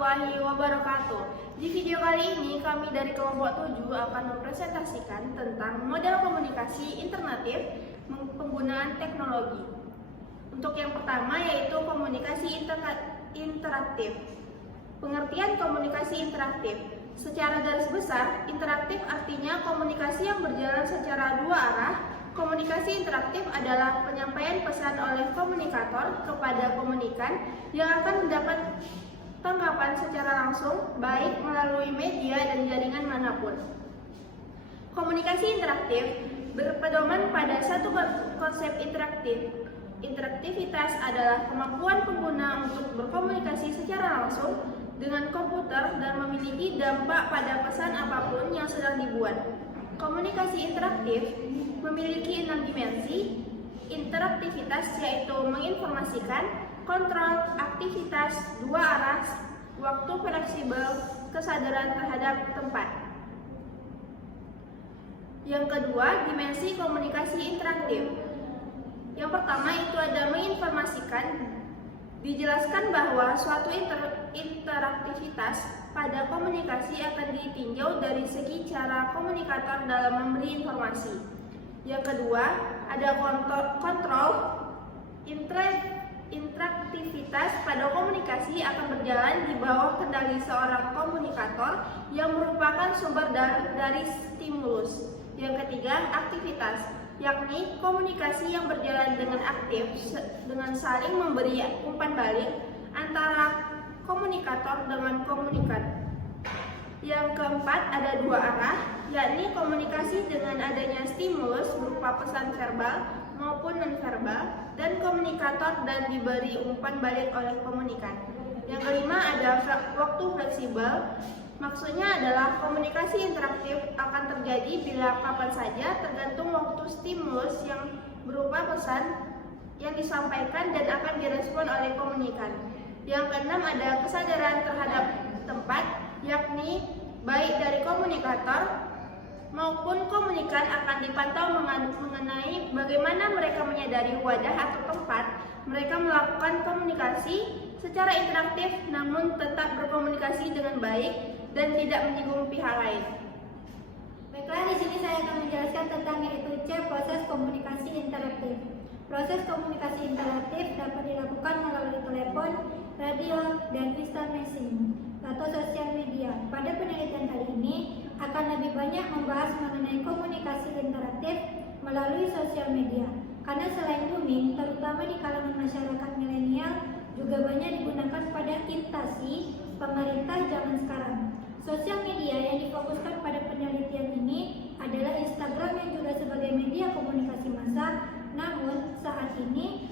warahmatullahi wabarakatuh. Di video kali ini kami dari kelompok 7 akan mempresentasikan tentang model komunikasi alternatif penggunaan teknologi. Untuk yang pertama yaitu komunikasi interaktif. Pengertian komunikasi interaktif. Secara garis besar, interaktif artinya komunikasi yang berjalan secara dua arah. Komunikasi interaktif adalah penyampaian pesan oleh komunikator kepada komunikan yang akan mendapat tanggapan secara langsung, baik melalui media dan jaringan manapun. Komunikasi interaktif berpedoman pada satu konsep interaktif. Interaktivitas adalah kemampuan pengguna untuk berkomunikasi secara langsung dengan komputer dan memiliki dampak pada pesan apapun yang sedang dibuat. Komunikasi interaktif memiliki 6 dimensi. Interaktivitas yaitu menginformasikan, kontrol, aktivitas, dua arah, waktu fleksibel, kesadaran terhadap tempat. Yang kedua, dimensi komunikasi interaktif. Yang pertama itu ada menginformasikan. Dijelaskan bahwa suatu interaktivitas pada komunikasi akan ditinjau dari segi cara komunikator dalam memberi informasi. Yang kedua, ada kontrol. Interaktivitas pada komunikasi akan berjalan di bawah kendali seorang komunikator yang merupakan sumber dari stimulus. Yang ketiga, aktivitas, yakni komunikasi yang berjalan dengan aktif dengan saling memberi umpan balik antara komunikator dengan komunikan. Yang keempat, ada dua arah, yakni komunikasi dengan adanya stimulus berupa pesan verbal maupun nonverbal dan komunikator dan diberi umpan balik oleh komunikan. Yang kelima, ada waktu fleksibel. Maksudnya adalah komunikasi interaktif akan terjadi bila kapan saja tergantung waktu stimulus yang berupa pesan yang disampaikan dan akan direspon oleh komunikan. Yang keenam, ada kesadaran terhadap tempat, yakni baik dari komunikator maupun komunikan akan dipantau mengenai bagaimana mereka menyadari wadah atau tempat mereka melakukan komunikasi secara interaktif namun tetap berkomunikasi dengan baik dan tidak menyinggung pihak lain. Baiklah, di sini saya akan menjelaskan tentang yaitu C, proses komunikasi interaktif. Proses komunikasi interaktif dapat dilakukan melalui telepon, radio, dan instant messaging atau sosial media. Pada penelitian kali ini akan lebih banyak membahas mengenai komunikasi interaktif melalui sosial media. Karena selain booming, terutama di kalangan masyarakat milenial, juga banyak digunakan pada instansi pemerintah zaman sekarang. Sosial media yang difokuskan pada penelitian ini adalah Instagram yang juga sebagai media komunikasi massa. Namun saat ini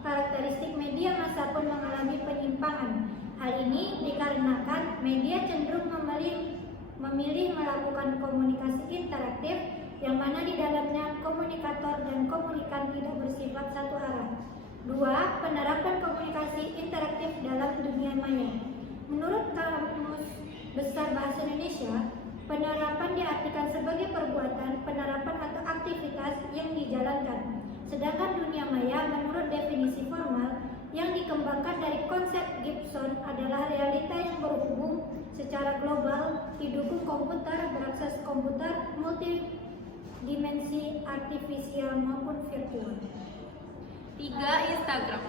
karakteristik media massa pun mengalami penyimpangan. Hal ini dikarenakan media cenderung memilih melakukan komunikasi interaktif yang mana di dalamnya komunikator dan komunikan tidak bersifat satu arah. 2. Penerapan komunikasi interaktif dalam dunia maya. Menurut Kamus Besar Bahasa Indonesia, penerapan diartikan sebagai perbuatan, penerapan atau aktivitas yang dijalankan. Sedangkan dunia maya menurut definisi formal yang dikembangkan dari konsep Gibson adalah realita yang berhubung secara global, didukung komputer, berakses komputer, multidimensi, artifisial maupun virtual. 3. Instagram.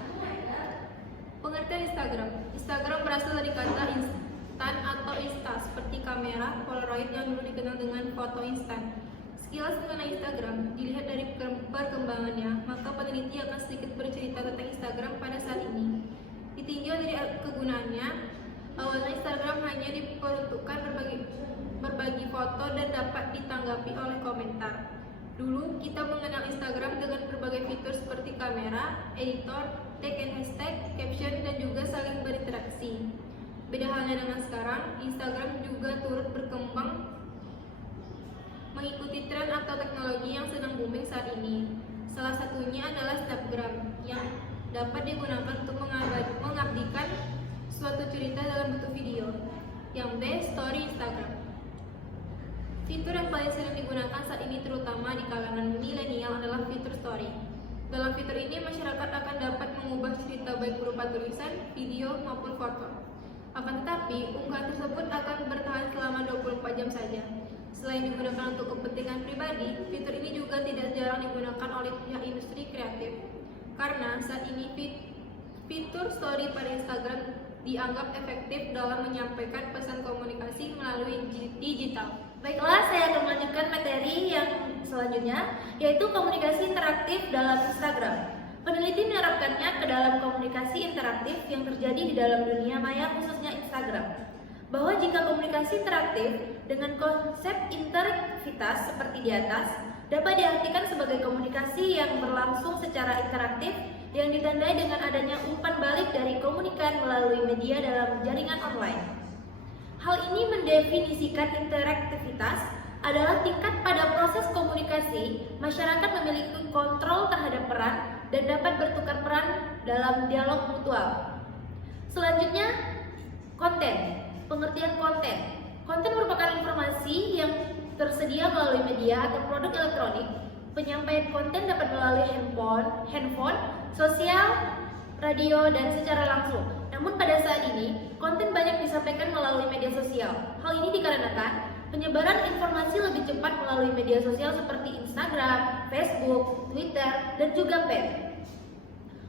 Pengertian Instagram. Instagram berasal dari kata instan atau insta, seperti kamera Polaroid yang dulu dikenal dengan foto instan. Sekilas mengenai Instagram, dilihat dari perkembangannya, maka peneliti akan sedikit bercerita tentang Instagram pada saat ini. Ditinjau dari kegunaannya, awalnya Instagram hanya diperuntukkan berbagi foto dan dapat ditanggapi oleh komentar. Dulu kita mengenal Instagram dengan berbagai fitur seperti kamera, editor, tag and hashtag, caption, dan juga saling berinteraksi. Beda halnya dengan sekarang, Instagram juga turut berkembang mengikuti tren atau teknologi yang sedang booming saat ini. Salah satunya adalah Snapgram yang dapat digunakan untuk mengabadikan suatu cerita dalam bentuk video. Yang B, Story Instagram. Fitur yang paling sering digunakan saat ini terutama di kalangan milenial adalah fitur Story. Dalam fitur ini, masyarakat akan dapat mengubah cerita baik berupa tulisan, video, maupun foto. Akan tetapi, unggahan tersebut akan bertahan selama 24 jam saja. Selain digunakan untuk kepentingan pribadi, fitur ini juga tidak jarang digunakan oleh pihak industri kreatif. Karena saat ini fitur story pada Instagram dianggap efektif dalam menyampaikan pesan komunikasi melalui digital. Baiklah, saya akan melanjutkan materi yang selanjutnya, yaitu komunikasi interaktif dalam Instagram. Peneliti menerapkannya ke dalam komunikasi interaktif yang terjadi di dalam dunia maya, khususnya Instagram. Bahwa jika komunikasi interaktif dengan konsep interaktivitas seperti di atas, dapat diartikan sebagai komunikasi yang berlangsung secara interaktif yang ditandai dengan adanya umpan balik dari komunikan melalui media dalam jaringan online. Hal ini mendefinisikan interaktivitas adalah tingkat pada proses komunikasi, masyarakat memiliki kontrol terhadap peran dan dapat bertukar peran dalam dialog mutual. Selanjutnya, konten. Pengertian konten. Konten merupakan informasi yang tersedia melalui media atau produk elektronik. Penyampaian konten dapat melalui handphone, sosial, radio, dan secara langsung. Namun pada saat ini, konten banyak disampaikan melalui media sosial. Hal ini dikarenakan penyebaran informasi lebih cepat melalui media sosial seperti Instagram, Facebook, Twitter, dan juga web.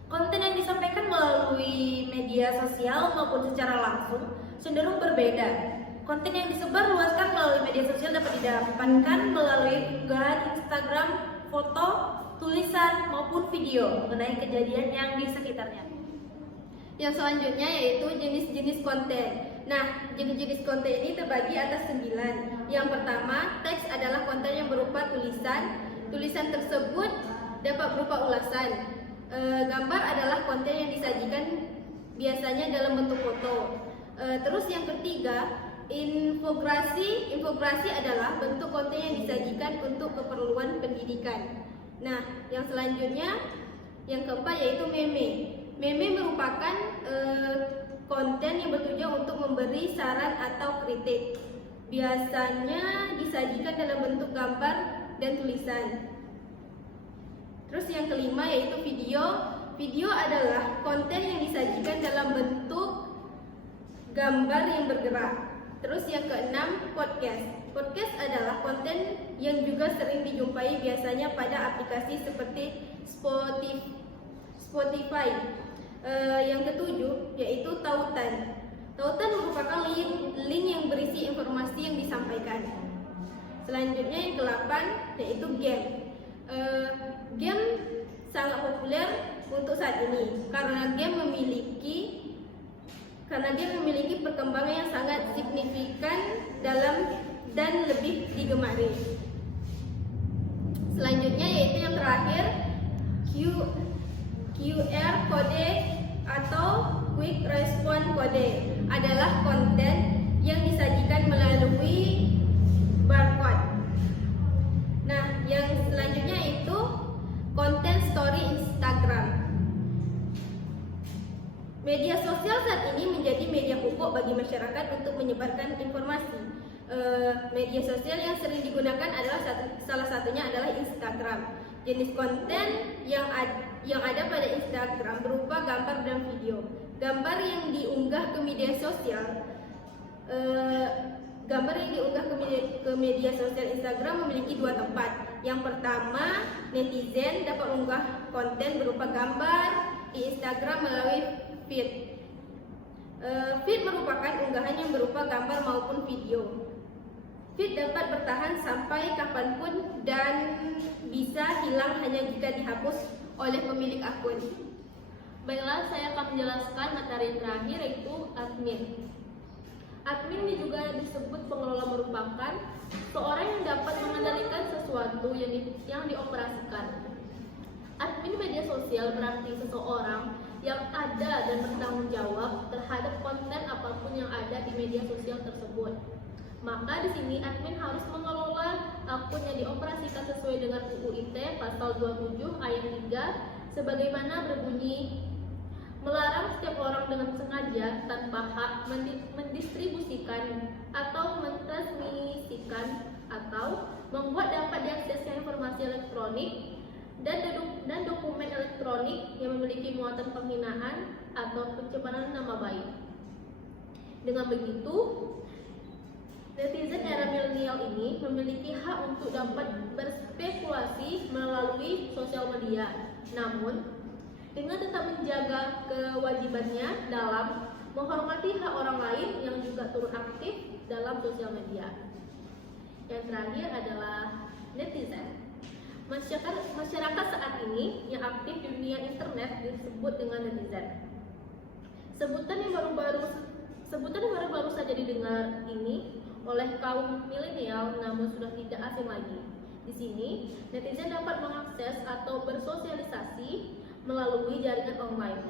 Konten yang disampaikan melalui media sosial maupun secara langsung cenderung berbeda. Konten yang disebarluaskan melalui media sosial dapat didapatkan melalui unggahan Instagram, foto, tulisan, maupun video mengenai kejadian yang di sekitarnya. Yang selanjutnya yaitu jenis-jenis konten. Nah, jenis-jenis konten ini terbagi atas 9. Yang pertama, teks adalah konten yang berupa tulisan. Tulisan tersebut dapat berupa ulasan. Gambar adalah konten yang disajikan biasanya dalam bentuk foto. Terus yang ketiga, infografis. Infografis adalah bentuk konten yang disajikan untuk keperluan pendidikan. Nah, yang selanjutnya, yang keempat yaitu meme. Meme merupakan konten yang bertujuan untuk memberi saran atau kritik. Biasanya disajikan dalam bentuk gambar dan tulisan. Terus yang kelima yaitu video. Video adalah konten yang disajikan dalam bentuk gambar yang bergerak. Terus yang keenam, podcast. Podcast adalah konten yang juga sering dijumpai biasanya pada aplikasi seperti Spotify. Yang ketujuh yaitu tautan. Tautan merupakan link yang berisi informasi yang disampaikan. Selanjutnya yang ke-8 yaitu game. Game sangat populer untuk saat ini karena game memiliki perkembangan yang sangat signifikan dan lebih digemari. Selanjutnya yaitu yang terakhir, QR Code atau Quick Response Code adalah konten yang disajikan melalui barcode. Nah, yang selanjutnya itu konten story Instagram. Media sosial saat ini menjadi media pokok bagi masyarakat untuk menyebarkan informasi. Media sosial yang sering digunakan adalah salah satunya adalah Instagram. Jenis konten yang ada pada Instagram berupa gambar dan video. Gambar yang diunggah ke media sosial ke media sosial Instagram memiliki dua tempat. Yang pertama, netizen dapat mengunggah konten berupa gambar di Instagram melalui feed. Feed merupakan unggahan yang berupa gambar maupun video. Feed dapat bertahan sampai kapanpun dan bisa hilang hanya jika dihapus oleh pemilik akun. Baiklah, saya akan menjelaskan materi yang terakhir yaitu admin. Admin ini juga disebut pengelola, merupakan seorang yang dapat mengendalikan sesuatu yang dioperasikan. Admin media sosial berarti seseorang yang ada dan bertanggung jawab terhadap konten apapun yang ada di media sosial tersebut. Maka di sini admin harus mengelola akun yang dioperasikan sesuai dengan UU ITE pasal 27 ayat 3 sebagaimana berbunyi, melarang setiap orang dengan sengaja tanpa hak mendistribusikan atau mentransmisikan atau membuat dapat diaksesnya informasi elektronik dan dokumen elektronik yang memiliki muatan penghinaan atau pencemaran nama baik. Dengan begitu, netizen era milenial ini memiliki hak untuk dapat berspekulasi melalui sosial media. Namun, dengan tetap menjaga kewajibannya dalam menghormati hak orang lain yang juga turut aktif dalam sosial media. Yang terakhir adalah netizen. Masyarakat saat ini yang aktif di dunia internet disebut dengan netizen. Sebutan yang baru-baru saja didengar ini oleh kaum milenial namun sudah tidak asing lagi. Di sini, netizen dapat mengakses atau bersosialisasi melalui jaringan online.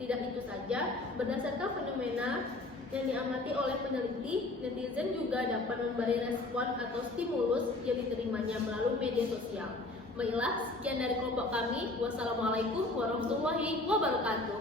Tidak itu saja, berdasarkan fenomena yang diamati oleh peneliti, netizen juga dapat memberi respon atau stimulus yang diterimanya melalui media sosial. Baiklah, sekian dari kelompok kami. Wassalamualaikum warahmatullahi wabarakatuh.